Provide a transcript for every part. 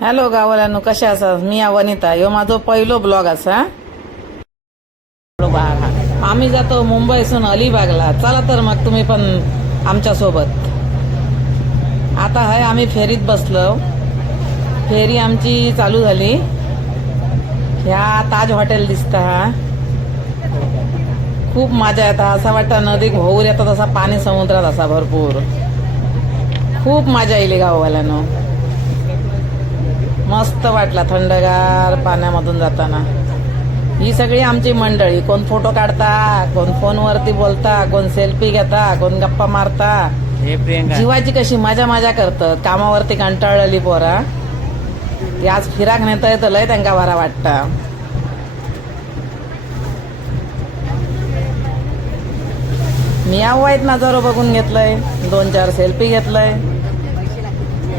Hello गावाल्यानो, कशा आसात? मी वनिता. ह्यो माझो पहिलो ब्लॉग असा. आम्ही जातो मुंबईसून अलिबागला. चला तर मग तुम्ही पण आमच्या सोबत. आता आहे आम्ही फेरीत बसलो. फेरी आमची चालू झाली. ह्या ताज हॉटेल दिसता. खूप मजा येता. असा वाटतं नदीक होऊर येतात, असा पाणी समुद्रात असा भरपूर. खूप मजा येईल गाववाल्यानो. मस्त वाटला थंडगार पाण्यामधून जाताना. ही सगळी आमची मंडळी. कोण फोटो काढता, कोण फोनवरती बोलता, कोण सेल्फी घेता, कोण गप्पा मारता. जीवाची कशी मजा मजा करतात. कामावरती कंटाळलेली पोरा ती आज फिराक नेता येतं, लय त्यांना बरा वाटता. मी वाईट नजारो बघून घेतलंय. 2-4 सेल्फी घेतलंय.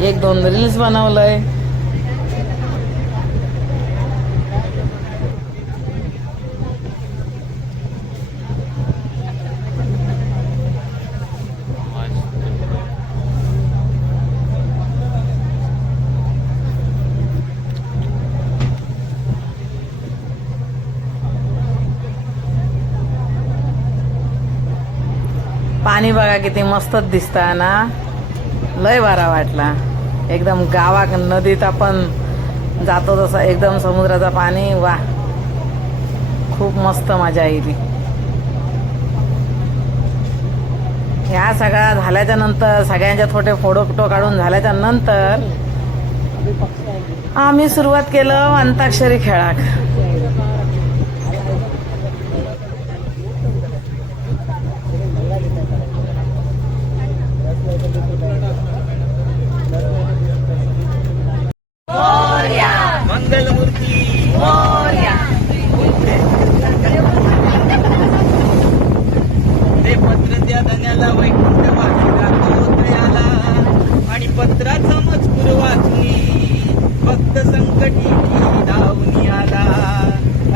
1-2 रील्स बनवलंय. पाणी बघा किती मस्तच दिसता ना. लय बरा वाटला. एकदम गावाक नदीत आपण जातो तसं एकदम समुद्राचा पाणी. वा, खूप मस्त मजा येईल. ह्या सगळ्या झाल्याच्या नंतर, सगळ्यांच्या थोडे फोटो काढून झाल्याच्या नंतर आम्ही सुरुवात केलं अंताक्षरी खेळाक. मंगलमूर्ती ते पत्र त्या धन्याला वैकुंठ वासी दाखवतयाला आणि पत्राचा मजकूर वाचली भक्त संकटी धावून आला.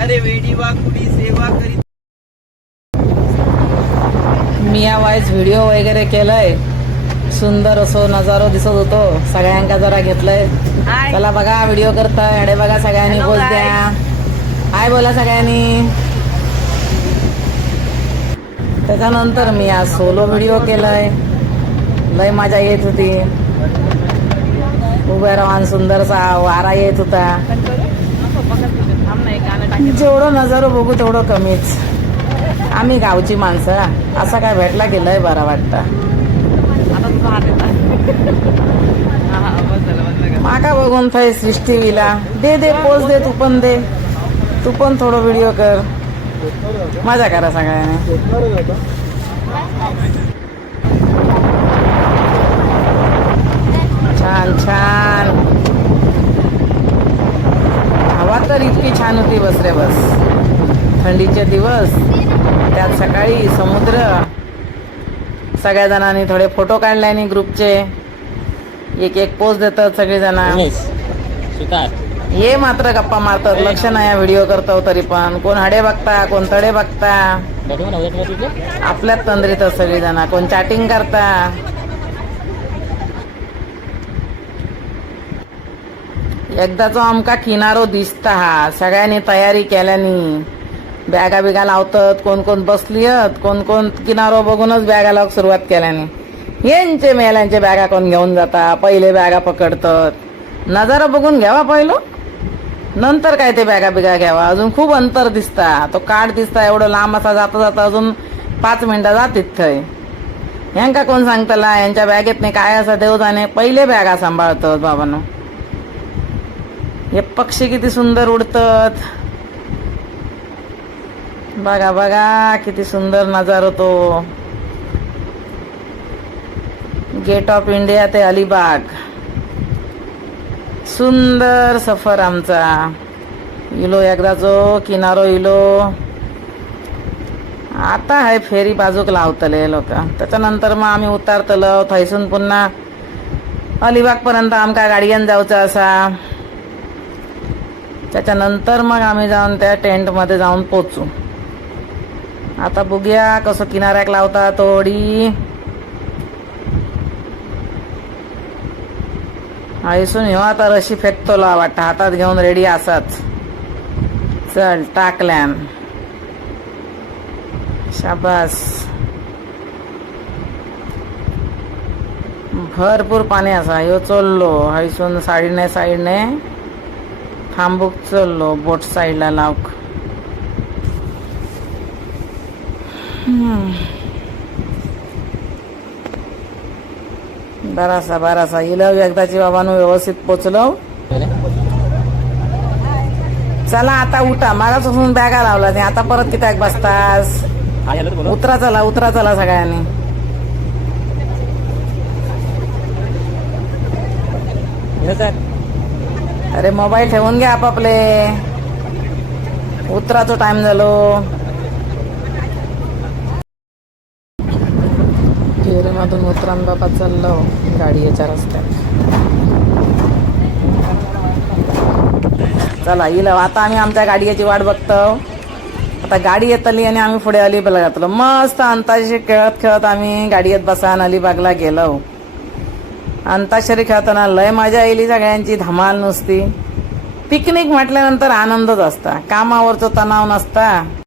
अरे वेडी वाकुडी सेवा करीत. मी वाईज व्हिडिओ वगैरे केलंय. सुंदर असो नजारो दिसत होतो. सगळ्यांका जरा घेतलंय. चला बघा व्हिडिओ करताय. अडे बघा सगळ्यांनी पोच द्या. हाय बोला सगळ्यांनी. त्याच्यानंतर मी आज सोलो व्हिडिओ केलाय. लय मजा येत होती. उभ्या राहून सुंदरसा वारा येत होता. जेवढं नजारो बघू तेवढं कमीच. आम्ही गावची माणसं, असा काय भेटला की लय बरा वाटता. माका बघून थाय सृष्टी विला दे पोच दे. तू पण थोडं व्हिडिओ कर. मजा करा सगळ्यांनी. छान छान हवा तर इतकी छान होती. बस रे बस. थंडीचे दिवस, त्यात सकाळी समुद्र. सगळ्या जणांनी थोडे फोटो काढले आणि ग्रुपचे एक पोस्ट देतात सगळेजण. ये मात्र गप्पा मारतात. लक्ष नाही व्हिडिओ करतो तरी पण. कोण हडे बघता, कोण तडे बघता. आपल्यात तंद्रीत सगळेजण. कोण चॅटिंग करता. एकदाचो आमका किनारो दिसता. हा सगळ्यांनी तयारी केल्यानी बॅगा बिगा लावतात. कोण कोण बसली आहेत, कोण कोण किनारो बघूनच बॅगा लावून सुरुवात केल्याने. यांचे मेल्यांचे बॅगा कोण घेऊन जाता. पहिले बॅगा पकडतात. नजारा बघून घ्यावा पहिलो, नंतर काय ते बॅगा बिगा घ्यावा. अजून खूप अंतर दिसता. तो काठ दिसता एवढं लांब असा. जाता जाता अजून 5 मिनिटं जातीत थंय. ह्यांका कोण सांगतला यांच्या बॅगेत नाही काय असं देव जाणे. पहिले बॅगा सांभाळतात बाबांनो. हे पक्षी किती सुंदर उडतात. बघा बघा किती सुंदर नजारा तो. गेट ऑफ इंडिया ते अलिबाग. सुंदर सफर आमचा. इलो एकदाचो किनारो इलो. आता आहे फेरी बाजूक लावतले लोक. त्याच्यानंतर मग आम्ही उतारतलो. थैसून पुन्हा अलिबाग पर्यंत आमका गाडीयान जाऊचं असा. त्याच्यानंतर मग आम्ही जाऊन त्या टेंट मध्ये जाऊन पोचू. आता बघूया कसं किनाऱ्याक लावता थोडी. आयसून ह्यो आता रशी फेकतो वाटतं, हातात घेऊन रेडी असाच. चल टाकल्यान, शाबास. भरपूर पाणी असा. ह्यो चललो हयसून साईडने थांबूक चललो बोट साईडला लावक. बरासा इलव एकदाची बाबांनो व्यवस्थित पोचलो. चला आता उठा, मागापासून बॅगा लावला नाही, आता परत कित्याक बसतास. उतरा चला सगळ्यांनी. अरे मोबाईल ठेवून घ्या आपापले, उतराचो टाइम झालो. फेरीमधून उतरान बाबा चाललो गाडी याच्या रस्त्यात. चला इलव आता आम्ही आमच्या गाडीची वाट बघतो. आता गाडी येतली आणि आम्ही पुढे अलिबागला घातलो. मस्त अंताक्षरी खेळत आम्ही गाडीत बसान अलिबागला गेलो. अंताक्षरी खेळताना लय मजा येईल, सगळ्यांची धमाल नुसती. पिकनिक म्हटल्यानंतर आनंदच असता, कामावरचा तणाव नसता.